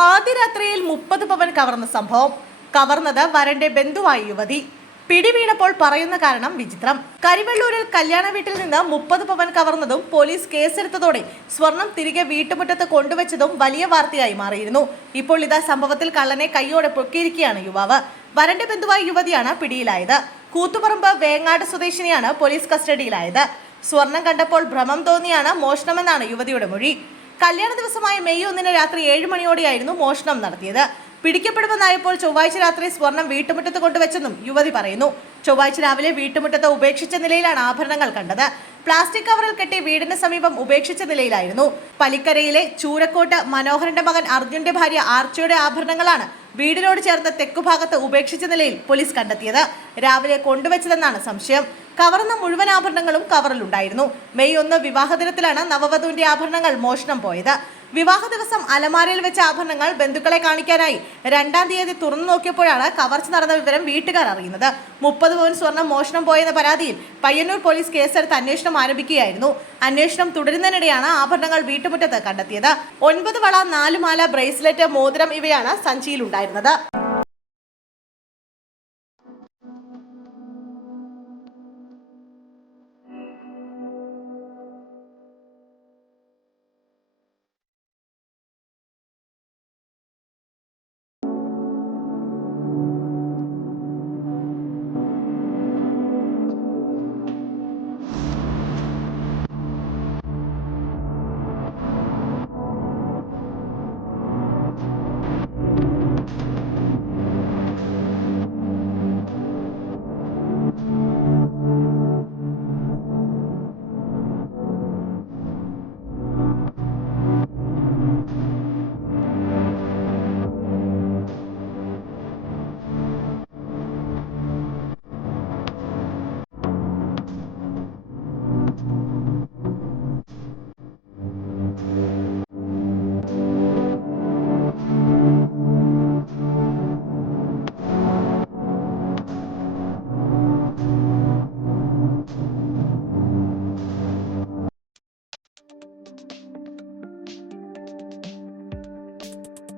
ആദ്യ രാത്രിയിൽ മുപ്പത് പവൻ കവർന്ന സംഭവം. കവർന്നത് വരന്റെ ബന്ധുവായ യുവതി. പിടിവീണപ്പോൾ പറയുന്ന കാരണം വിചിത്രം. കരിവെള്ളൂരിൽ കല്യാണ വീട്ടിൽ നിന്ന് മുപ്പത് പവൻ കവർന്നതും പോലീസ് കേസെടുത്തതോടെ സ്വർണം തിരികെ വീട്ടുമുറ്റത്ത് കൊണ്ടുവച്ചതും വലിയ വാർത്തയായി മാറിയിരുന്നു. ഇപ്പോൾ ഇതാ സംഭവത്തിൽ കള്ളനെ കൈയോടെ പൊക്കിയിരിക്കുകയാണ് യുവാവ്. വരന്റെ ബന്ധുവായ യുവതിയാണ് പിടിയിലായത്. കൂത്തുപറമ്പ് വേങ്ങാട് സ്വദേശിനിയാണ് പോലീസ് കസ്റ്റഡിയിലായത്. സ്വർണം കണ്ടപ്പോൾ ഭ്രമം തോന്നിയാണ് മോഷണമെന്നാണ് യുവതിയുടെ മൊഴി. കല്യാണ ദിവസമായ മെയ് ഒന്നിന് രാത്രി ഏഴ് മണിയോടെയായിരുന്നു മോഷണം നടത്തിയത്. പിടിക്കപ്പെടുമെന്നായപ്പോൾ ചൊവ്വാഴ്ച രാത്രി സ്വർണം വീട്ടുമുറ്റത്ത് കൊണ്ടുവച്ചെന്നും യുവതി പറയുന്നു. ചൊവ്വാഴ്ച രാവിലെ വീട്ടുമുറ്റത്ത് ഉപേക്ഷിച്ച നിലയിലാണ് ആഭരണങ്ങൾ കണ്ടത്. പ്ലാസ്റ്റിക് കവറിൽ കെട്ടി വീടിന് സമീപം ഉപേക്ഷിച്ച നിലയിലായിരുന്നു. പലിക്കരയിലെ ചൂരക്കോട്ട് മനോഹരന്റെ മകൻ അർജുന്റെ ഭാര്യ ആർച്ചയുടെ ആഭരണങ്ങളാണ് വീടിനോട് ചേർന്ന തെക്കുഭാഗത്ത് ഉപേക്ഷിച്ച നിലയിൽ പോലീസ് കണ്ടെത്തിയത്. രാവിലെ കൊണ്ടുവച്ചതെന്നാണ് സംശയം. കവർന്ന മുഴുവൻ ആഭരണങ്ങളും കവറിലുണ്ടായിരുന്നു. മെയ് ഒന്ന് വിവാഹദിനത്തിലാണ് നവവധുവിന്റെ ആഭരണങ്ങൾ മോഷണം പോയത്. വിവാഹ ദിവസം അലമാരയിൽ വെച്ച ആഭരണങ്ങൾ ബന്ധുക്കളെ കാണിക്കാനായി രണ്ടാം തീയതി തുറന്നു നോക്കിയപ്പോഴാണ് കവർച്ച നടന്ന വിവരം വീട്ടുകാർ അറിയുന്നത്. മുപ്പത് പവൻ സ്വർണം മോഷണം പോയെന്ന പരാതിയിൽ പയ്യന്നൂർ പോലീസ് കേസെടുത്ത് അന്വേഷണം ആരംഭിക്കുകയായിരുന്നു. അന്വേഷണം തുടരുന്നതിനിടെയാണ് ആഭരണങ്ങൾ വീട്ടുമുറ്റത്ത് കണ്ടെത്തിയത്. ഒൻപത് വള നാലുമാല ബ്രേസ്ലെറ്റ് മോതിരം ഇവയാണ് സഞ്ചിയിലുണ്ടായിരുന്നത്.